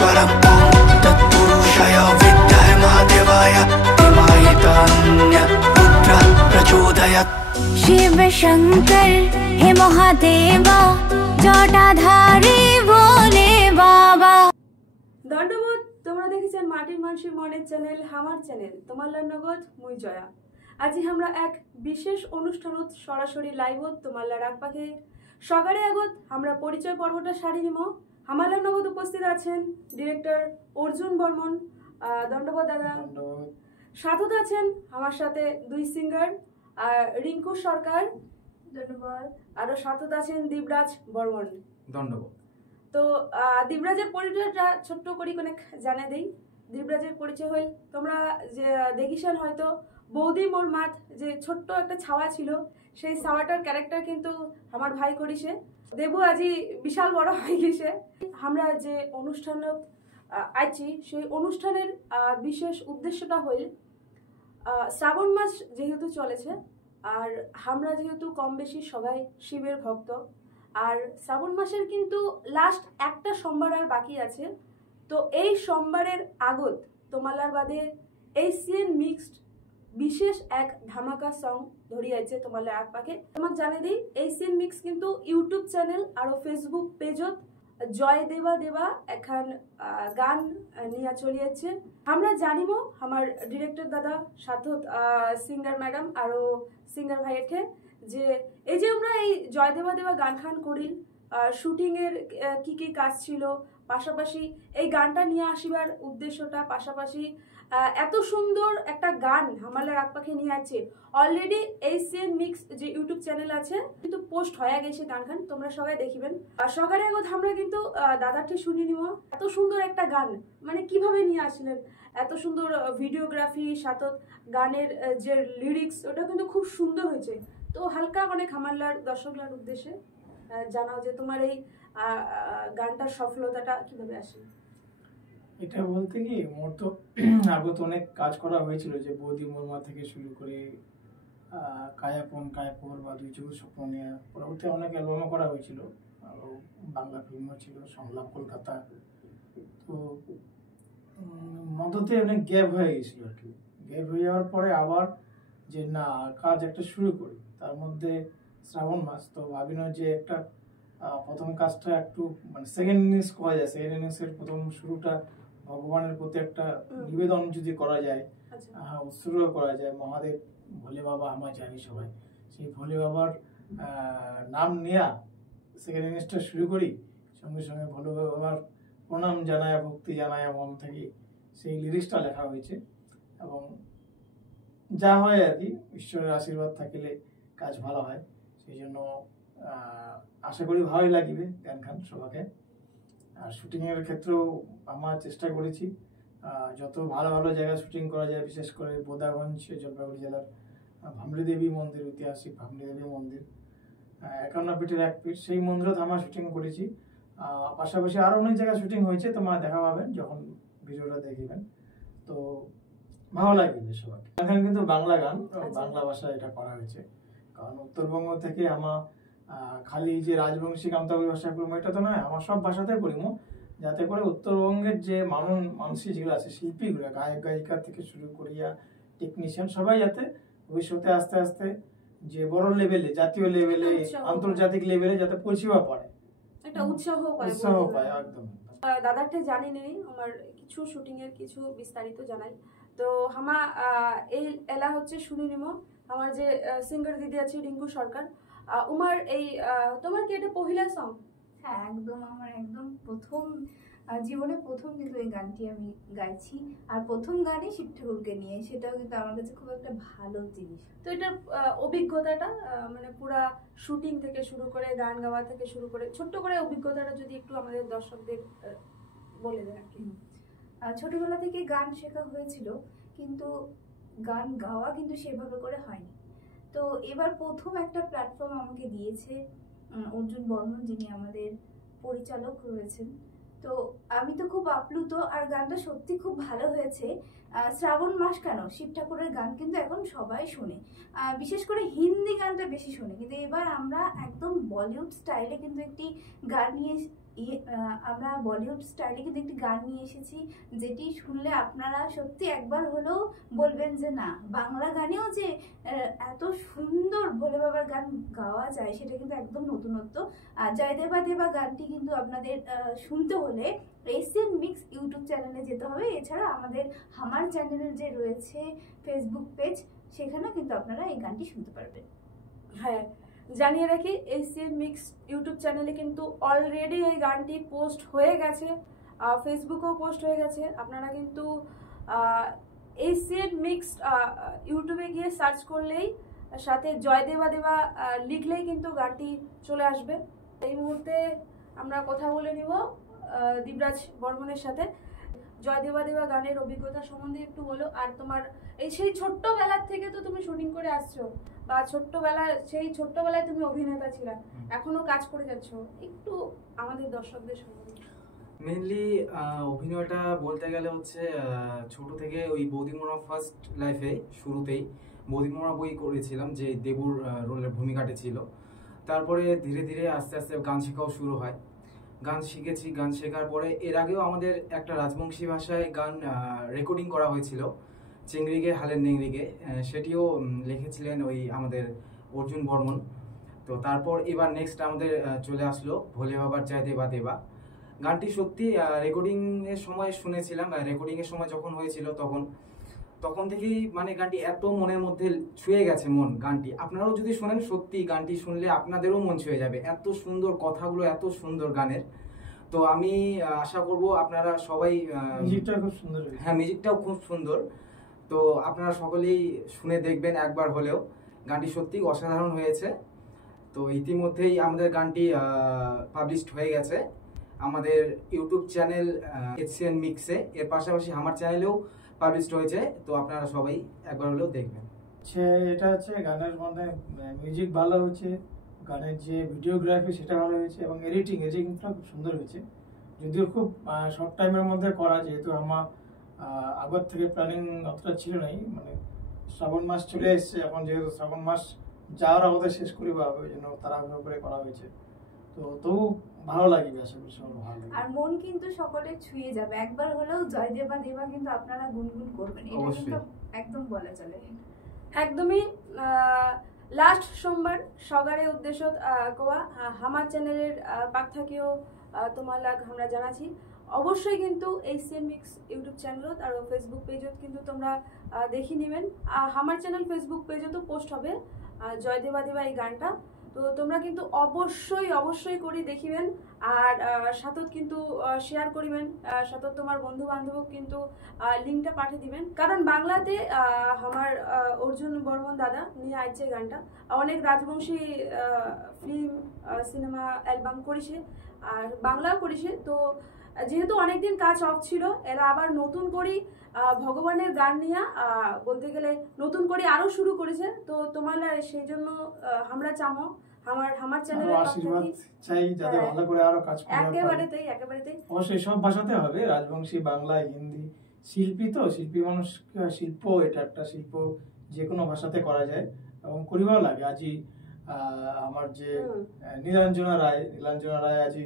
परमेश्वरं तत्पुरुषाय विद्महे महादेवाय धीमहि तन्नो प्रचोदयात्। शिव शंकर हे महादेवा जटाधारी भोले बाबा। দণ্ডবোধ। তোমরা দেখেছেন মাটির মানুষের মনের চ্যানেল আমার চ্যানেল তোমার নগদ মুই জয়া। আজি আমরা এক বিশেষ অনুষ্ঠানত সরাসরি লাইভত তোমার রাখবাকে সকালে আগত আমরা পরিচয় পর্বটা সারি নিম। আমার নগদ উপস্থিত আছেন ডিরেক্টর অর্জুন বর্মন, দণ্ডবোধ দাদা। সাথে আছেন আমার সাথে দুই সিঙ্গার রিঙ্কু সরকার, ধন্যবাদ। আরো সাথে আছেন দীপরাজ বর্মন, ধন্যবাদ। তো দীপরাজের পরিচয়টা ছোট্ট করি অনেক জানা দেই। দীপরাজের পরিচয় হইল তোমরা যে দেখিছেন হয়তো বৌদি মোর মাত যে ছোট্ট একটা ছাওয়া ছিল, সেই ছাওয়াটার ক্যারেক্টার কিন্তু আমার ভাই করিছে। দেবু আজি বিশাল বড় হয়ে গেছে। আমরা যে অনুষ্ঠানে আছি সেই অনুষ্ঠানের বিশেষ উদ্দেশ্যটা হইল শ্রাবণ মাস যেহেতু চলেছে, আর আমরা যেহেতু কম বেশি সবাই শিবের ভক্ত, আর শ্রাবণ মাসের কিন্তু লাস্ট একটা সোমবার আর বাকি আছে। তো এই সোমবারের আগত তোমালার বাদে এশিয়ান মিক্সড বিশেষ এক ধামাকা সং ধরি আছে তোমালার আপাকে। তোমাক জানে দিই এশিয়ান মিক্স কিন্তু ইউটিউব চ্যানেল আর ফেসবুক পেজত জয় দেবা দেবা এখন গান নিয়ে চলিয়েছে। আমরা জানিব আমার ডিরেক্টর দাদা সাথে সিঙ্গার ম্যাডাম আরো সিঙ্গার ভাইয়ের যে এই যে আমরা এই জয় দেবা দেবা গান খান করি, শুটিং এর কি কি কাজ ছিল, পাশাপাশি এই গানটা নিয়ে আসিবার উদ্দেশ্যটা, পাশাপাশি এত সুন্দর একটা গান হামালার আকপাখে নিয়ে আছে। অলরেডি এশিয়ান মিক্স যে ইউটিউব চ্যানেল আছে কিন্তু পোস্ট হয়ে গেছে গান খান, তোমরা সবাই দেখিবেন। আর সকালে আগত আমরা কিন্তু দাদারটি শুনি নিব এত সুন্দর একটা গান মানে কিভাবে নিয়ে আসলেন, এত সুন্দর ভিডিওগ্রাফি সাথে গানের যে লিরিক্স ওটা কিন্তু খুব সুন্দর হয়েছে। তো হালকা অনেক হামালার দর্শকলার উদ্দেশ্যে জানাও যে তোমার এই গানটার সফলতাটা কিভাবে আসে। এটা বলতে কি মোর তো আগত অনেক কাজ করা হয়েছিল, যে বৌদি মোরমা থেকে শুরু করে কায়াপন কায়পর বা দুই চোখের স্বপ্ন নিয়ে পরবর্তী অনেক অ্যালবামও করা হয়েছিল, আরও বাংলা ফিল্মও ছিল, সংলাপ কলকাতা। তো মধ্যতে অনেক গ্যাপ হয়ে গেছিলো আর কি। গ্যাপ হয়ে যাওয়ার পরে আবার যে না কাজ একটা শুরু করি, তার মধ্যে শ্রাবণ মাস, তো ভাবিনো যে একটা প্রথম কাজটা একটু মানে সেকেন্ড ইনিংস করা যায়, সেকেন্ড ইনিংসের প্রথম শুরুটা ভগবানের প্রতি একটা নিবেদন যদি করা যায়, উৎসর্গ করা যায়, মহাদেব ভোলে বাবা আমরা জানি সবাই, সেই ভোলে বাবার নাম নিয়ে সেকেন্ড ইনিংসটা শুরু করি। সঙ্গে সঙ্গে ভোলে বাবার প্রণাম জানায়, ভক্তি জানায় মন থেকে সেই লিরিক্সটা লেখা হয়েছে। এবং যা হয় আর কি, ঈশ্বরের আশীর্বাদ থাকলে কাজ ভালো হয়, সেই জন্য আশা করি ভালোই লাগবে গান খান সবাইকে। আর শুটিংয়ের ক্ষেত্রেও আমরা চেষ্টা করেছি যত ভালো ভালো জায়গায় শুটিং করা যায়, বিশেষ করে বোদাগঞ্জ জলপাইগুড়ি জেলার ভামরি দেবী মন্দির, ঐতিহাসিক ভামরি দেবী মন্দির 51 ফিটের 1 ফিট, সেই মন্দিরত আমরা শুটিং করেছি। পাশাপাশি আরও অনেক জায়গায় শুটিং হয়েছে, তোমরা দেখা পাবেন যখন ভিডিওটা দেখবেন। তো ভালো লাগবে সবাইকে। এখন কিন্তু বাংলা গান, বাংলা ভাষায় এটা করা হয়েছে, কারণ উত্তরবঙ্গ থেকে আমার খালি যে রাজবংশী কামতাবলী ভাষা করবো এটা তো নয়, আমার সব ভাষাতে করিমো, যাতে করে উত্তরবঙ্গের যে মানুষই যেগুলো আছে শিল্পীগুলো, গায়ক গায়িকা থেকে শুরু করিয়া টেকনিশিয়ান সবাই যাতে ভবিষ্যতে আস্তে আস্তে যে বড় লেভেলে, জাতীয় লেভেলে, আন্তর্জাতিক লেভেলে যাতে পরিষেবা পায়, একটা উৎসাহ পায়। একদম দাদারটা জানি নেই, আমার কিছু শুটিং এর কিছু বিস্তারিত জানাই। তো হামা এই এলা হচ্ছে শুনি নিম আমার যে সিঙ্গার দিদি আছে রিঙ্কু সরকার, উমার এই তোমার কি এটা পহিলা সং? হ্যাঁ একদম, আমার একদম প্রথম জীবনে প্রথম কিন্তু এই গানটি আমি গাইছি, আর প্রথম গানই শিব ঠাকুরকে নিয়ে, সেটাও কিন্তু আমার কাছে খুব একটা ভালো জিনিস। তো এটার অভিজ্ঞতাটা মানে পুরা শুটিং থেকে শুরু করে গান গাওয়া থেকে শুরু করে ছোট্ট করে অভিজ্ঞতাটা যদি একটু আমাদের দর্শকদের বলে দেন আর কি। ছোটবেলা থেকে গান শেখা হয়েছিল, কিন্তু গান গাওয়া কিন্তু সেভাবে করে হয়নি। তো এবার প্রথম একটা প্ল্যাটফর্ম আমাকে দিয়েছে অর্জুন বর্মন, যিনি আমাদের পরিচালক রয়েছেন। তো আমি তো খুব আপ্লুত, আর গানটা সত্যি খুব ভালো হয়েছে। শ্রাবণ মাস কেন, শিব ঠাকুরের গান কিন্তু এখন সবাই শোনে, বিশেষ করে হিন্দি গানটা বেশি শোনে, কিন্তু এবার আমরা একদম বলিউড স্টাইলে কিন্তু একটি গান নিয়ে আমরা বলিউড স্টাইলে কিন্তু একটি গান নিয়ে এসেছি, যেটি শুনলে আপনারা সত্যি একবার হলেও বলবেন যে না, বাংলা গানেও যে এত সুন্দর ভোলে বাবার গান গাওয়া যায়, সেটা কিন্তু একদম নতুনত্ব। জয়দেবা দেবা গানটি কিন্তু আপনাদের শুনতে হলে এশিয়ান মিক্স ইউটিউব চ্যানেলে যেতে হবে। এছাড়া আমাদের হামার চ্যানেলের যে রয়েছে ফেসবুক পেজ, সেখানেও কিন্তু আপনারা এই গানটি শুনতে পারবেন। হ্যাঁ, জানিয়ে রাখি এশিয়ান মিক্স ইউটিউব চ্যানেলে কিন্তু অলরেডি এই গানটি পোস্ট হয়ে গেছে, ফেসবুকেও পোস্ট হয়ে গেছে। আপনারা কিন্তু এশিয়ান মিক্স ইউটিউবে গিয়ে সার্চ করলেই, সাথে জয়দেবা দেবা লিখলেই কিন্তু গানটি চলে আসবে। এই মুহূর্তে আমরা কথা বলে নিব দিবরাজ বর্মনের সাথে। জয়দেবা দেবা গানের অভিজ্ঞতা সম্বন্ধে একটু বলো। আর তোমার এই সেই ছোট্টবেলার থেকে তো তুমি শুটিং করে আসছো, বা ছোট্টবেলায় তুমি অভিনেতা ছিলে, এখনো কাজ করে যাচ্ছ, একটু আমাদের দর্শকদের সম্বন্ধে। মেনলি অভিনয়টা বলতে গেলে হচ্ছে ছোট থেকে ওই বৌদিমোড়া ফার্স্ট লাইফে শুরুতেই বৌদিমোড়া বই করেছিলাম, যে দেবুর রোলের ভূমিকাটি ছিল। তারপরে ধীরে ধীরে আস্তে আস্তে গান শেখাও শুরু হয়, গান শিখেছি। গান শেখার পরে এর আগেও আমাদের একটা রাজবংশী ভাষায় গান রেকর্ডিং করা হয়েছিল, চিংড়িগে হালের নেংড়িগে, সেটিও লিখেছিলেন ওই আমাদের অর্জুন বর্মন। তো তারপর এবার নেক্সট আমাদের চলে আসলো ভোলে বাবার জয়দেবা দেবা গানটি। সত্যি রেকর্ডিং এর সময় শুনেছিলাম, রেকর্ডিং এর সময় যখন হয়েছিল তখন থেকেই মানে গানটি এত মনের মধ্যে ছুঁয়ে গেছে মন। গানটি আপনারাও যদি শোনেন, সত্যি গানটি শুনলে আপনাদেরও মন ছুঁয়ে যাবে, এত সুন্দর কথাগুলো, এত সুন্দর গানের। তো আমি আশা করব আপনারা সবাই, মিউজিকটা খুব সুন্দর, হ্যাঁ মিউজিকটাও খুব সুন্দর, তো আপনারা সকলেই শুনে দেখবেন একবার হলেও। গানটি সত্যি অসাধারণ হয়েছে। তো ইতিমধ্যেই আমাদের গানটি পাবলিশড হয়ে গেছে আমাদের ইউটিউব চ্যানেল এশিয়ান মিক্সে, এর পাশাপাশি আমার চ্যানেলেও পাবলিশড হয়েছে। তো আপনারা সবাই একবার হলেও দেখবেন। এটা হচ্ছে গানের মধ্যে মিউজিক ভালো হয়েছে, গানের যে ভিডিওগ্রাফি সেটা ভালো হয়েছে, এবং এডিটিংটা খুব সুন্দর হয়েছে। যদিও খুব শর্ট টাইমের মধ্যে করা, যেহেতু আমার আগর থেকে প্ল্যানিং অতটা ছিল নাই, মানে শ্রাবণ মাস চলে এসছে এখন, যেহেতু শ্রাবণ মাস যাওয়ার আগে শেষ করিবা, ওই জন্য তাড়াহুড়ো করে করা হয়েছে। তো তবু ভালো লাগবে, আশা করি সবার ভালো লাগবে। আর মন কিন্তু সকলে ছুঁয়ে যাবে, একবার হলেও জয়দেবা দেবা কিন্তু আপনারা গুনগুন করবেন, এটা কিন্তু একদম বলা চলে। একদমই লাস্ট সোমবার সগারে উদ্দেশ্য কোয়া আমার চ্যানেলের পাক থাকিও তোমার লাগ আমরা জানাচ্ছি। অবশ্যই কিন্তু এশিয়ান মিক্স ইউটিউব চ্যানেলত আর ফেসবুক পেজত কিন্তু তোমরা দেখি নিবেন। আমার চ্যানেল ফেসবুক পেজে তো পোস্ট হবে জয়দেবা দেবা এই গানটা। তো তোমরা কিন্তু অবশ্যই করে দেখিবেন, আর সাথে কিন্তু শেয়ার করিবেন, সাথে তোমার বন্ধু বান্ধব কিন্তু লিঙ্কটা পাঠিয়ে দিবেন। কারণ বাংলাতে আমার অর্জুন বর্মন দাদা নিয়ে আইছে গানটা, অনেক রাজবংশী ফিল্ম সিনেমা অ্যালবাম করেছে আর বাংলাও করেছে। তো যেহেতু অনেকদিন কাজ অফ ছিল, এরা আবার নতুন করে ভগবানের গান নিয়ে বলতে গেলে নতুন করে আরো শুরু করেছে। তো তোমার সেই জন্য আমরা চামো আমার চ্যানেলে আশীর্বাদ চাই যাতে ভালো করে আরো কাজ করতে পারে। একেবারেতেই অবশ্যই সব ভাষাতে হবে, রাজবংশী, বাংলা, হিন্দি। শিল্পী মানুষ, শিল্প এটা একটা শিল্প, যে কোনো ভাষাতে করা যায় এবং করিবাও লাগে। আজি আমার যে নীলাঞ্জনা রায় আজি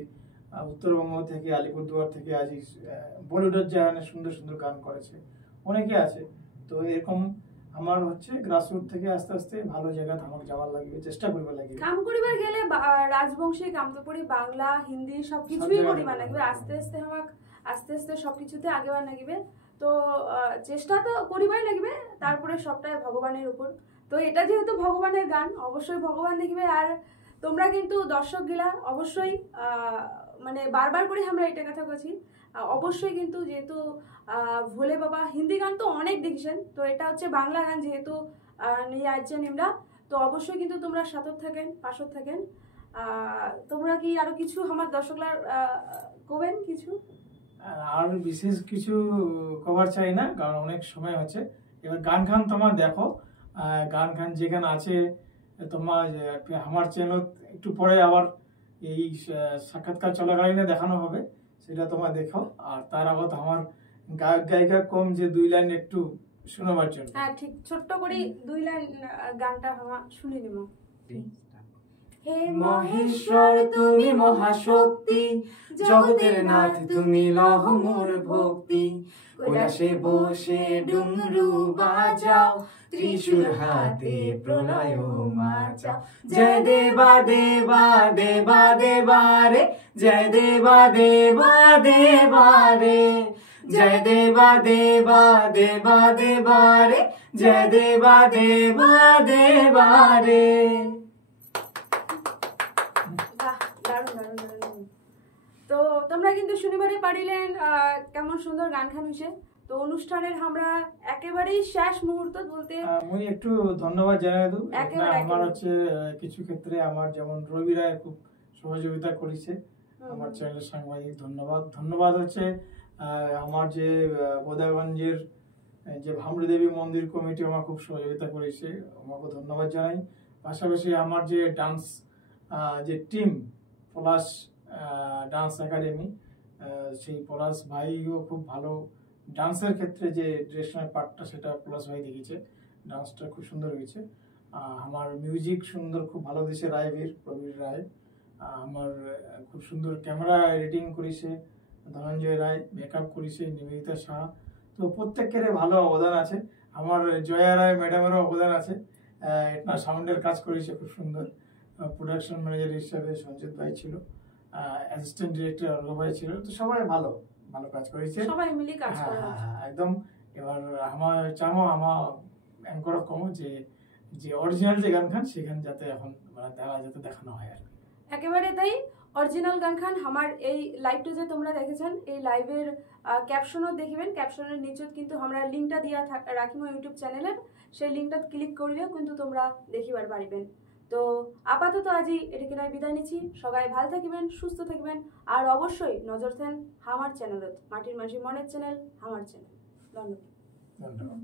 উত্তরবঙ্গ থেকে, আলিপুরদুয়ার থেকে আজি বলিউডের জায়গায় সুন্দর সুন্দর গান করেছে, অনেকে আছে। তো এরকম আমার হচ্ছে গ্রাসরুট থেকে আস্তে আস্তে ভালো জায়গা আমাকে যাওয়ার লাগবে, চেষ্টা করবার লাগবে। কাম করিবার গেলে রাজবংশী কাম তো করি, বাংলা হিন্দি সবকিছুই করিবার লাগবে, আস্তে আস্তে সবকিছুতে আগেবার লাগবে। তো চেষ্টা তো করিবাই লাগবে, তারপরে সবটাই ভগবানের উপর। তো এটা যেহেতু ভগবানের গান, অবশ্যই ভগবান দেখবে। আর তোমরা কিন্তু দর্শক গিলা অবশ্যই মানে বারবার করে আমরা এটা কথা বলছি, অবশ্যই কিন্তু যেহেতু ভোলে বাবা হিন্দি গান তো অনেক দেখছেন, তো এটা হচ্ছে বাংলা গান যেহেতু নিয়ে আসছেন আমরা, তো অবশ্যই কিন্তু তোমরা সাথে থাকেন, পাশে থাকেন। তোমরা কি আরো কিছু আমার দর্শকরা কবেন কিছু? আর বিশেষ কিছু কভার চাই না, কারণ অনেক সময় হচ্ছে। এবার গান তোমার দেখো, গান যেখানে আছে তোমার আমার চ্যানেল একটু পরে আবার এই সাক্ষাৎকার চলাকালীন দেখানো হবে, সেটা তোমার দেখো। আর তার আগত আমার গায়িকা কম যে 2 লাইন একটু শোনাবার জন্য। হ্যাঁ ঠিক, ছোট্ট করে 2 লাইন গানটা আমরা শুনে নেব। হে মহেশ্বর তুমি মহাশক্তি, জগতের নাথ তুমি লহ মোর ভক্তি। কৈলাসে বসে ডুমরু বাজাও, ত্রিশূল হাতে প্রলয় মাচাও। জয় দেবা দেবা দেবা দেবা রে, জয় দেবা দেবা দেবা রে, জয় দেবা দেবা দেবা দেবা রে, জয় দেবা দেবা দেবা রে। বাহ, দারুণ দারুণ দারুণ। তো তোমরা কিন্তু শুনিবারে পারিলেন কেমন সুন্দর গান খান হইছে। তো অনুষ্ঠানের আমরা একেবারেই শেষ মুহূর্ত বলতে আমি একটু ধন্যবাদ জানাই দেব। একেবারে, আমার একেবারে। হচ্ছে কিছু ক্ষেত্রে আমার যেমন রবি রায় খুব সহযোগিতা করেছে আমার চ্যানেলের সাংবাদিক। ধন্যবাদ হচ্ছে আমার যে বোদাগঞ্জের যে ভামরি দেবী মন্দির কমিটি আমার খুব সহযোগিতা করেছে, আমাকে ধন্যবাদ জানাই। পাশাপাশি আমার যে ডান্স যে টিম পলাশ ডান্স একাডেমি, সেই পলাশ ভাইও খুব ভালো ডান্সের ক্ষেত্রে যে ডিরেকশনের পার্টটা সেটা পলাশ ভাই দেখিয়েছে, ডান্সটা খুব সুন্দর হয়েছে। আমার মিউজিক সুন্দর খুব ভালো দিয়েছে রায়বীর প্রবীর রায়। আমার খুব সুন্দর ক্যামেরা এডিটিং করেছে ধনঞ্জয় রায়, মেকআপ করেছে নিবেদিতা শাহ। তো প্রত্যেকের ভালো অবদান আছে। আমার জয়া রায় ম্যাডামেরও অবদান আছে, এটা সাউন্ডের কাজ করেছে খুব সুন্দর। প্রোডাকশন ম্যানেজার হিসাবে সঞ্জিত ভাই ছিল, অ্যাসিস্ট্যান্ট ডিরেক্টর অর্ঘ ভাই ছিল। তো সবাই ভালো ভালো কাজ করেছে, সবাই মিলে কাজ হ্যাঁ, করা হ্যাঁ, হচ্ছে। হ্যাঁ, একদম। এবার আমার চামো আমার অ্যাঙ্কর কমো যে অরিজিনাল যে গান খান সেখানে যাতে এখন মানে যাতে দেখানো হয় আর কি। একেবারে তাই, অরিজিনাল গান খান। আমার এই লাইভটা যে তোমরা দেখেছেন, এই লাইভের ক্যাপশনও দেখিবেন। ক্যাপশনের নিচে কিন্তু আমরা লিঙ্কটা দিয়া রাখিমো ইউটিউব চ্যানেলের, সেই লিঙ্কটা ক্লিক করলেও কিন্তু তোমরা দেখিবার পারিবেন। তো আপাতত আজি এটাকে নয় বিদায় নিচ্ছি। সবাই ভালো থাকবেন, সুস্থ থাকবেন, আর অবশ্যই নজর দেন আমার চ্যানেলত, মাটির মাঝি মনের চ্যানেল, আমার চ্যানেল। ধন্যবাদ। ধন্যবাদ।